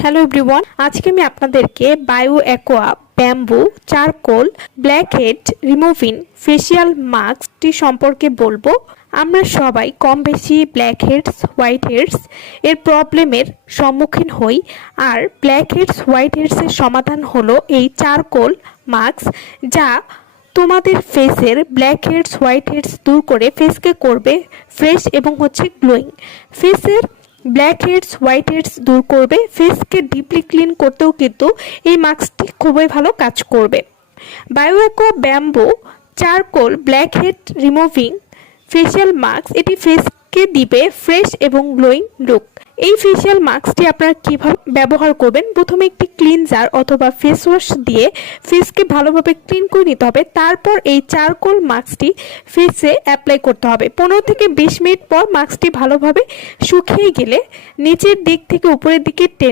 Hello everyone, আজকে আমি আপনাদেরকে Bioaqua bamboo charcoal blackhead removing facial মাস্কটি সম্পর্কে বলবো। আমরা সবাই কম বেশি ব্ল্যাকহেডস হোয়াইট হেডস এর প্রবলেমের সম্মুখীন হই, আর ব্ল্যাকহেডস হোয়াইট হেডসের সমাধান হলো এই চারকোল মাস্ক, যা তোমাদের ফেসের ব্ল্যাক হেডস হোয়াইট হেডস দূর করে ফেসকে করবে ফ্রেশ এবং গ্লোয়িং। ফেসের ব্ল্যাক হেডস হোয়াইট হেডস দূর করবে, ফেসকে ডিপলি ক্লিন করতেও কিন্তু এই মাস্কটি খুবই ভালো কাজ করবে। Bioaqua bamboo charcoal black head removing facial mask, এটি ফেসকে দিবে ফ্রেশ এবং গ্লোয়িং লুক। এই ফেসিয়াল মাস্কটি আপনারা কীভাবে ব্যবহার করবেন, প্রথমে একটি ক্লিনজার অথবা ফেস ওয়াশ দিয়ে ফেসকে ভালোভাবে ক্লিন করে নিতে হবে। তারপর এই চারকোল মাস্কটি ফেসে অ্যাপ্লাই করতে হবে। 15 থেকে 20 মিনিট পর মাস্কটি ভালোভাবে শুকিয়ে গেলে নিচের দিক থেকে উপরের দিকে টেনে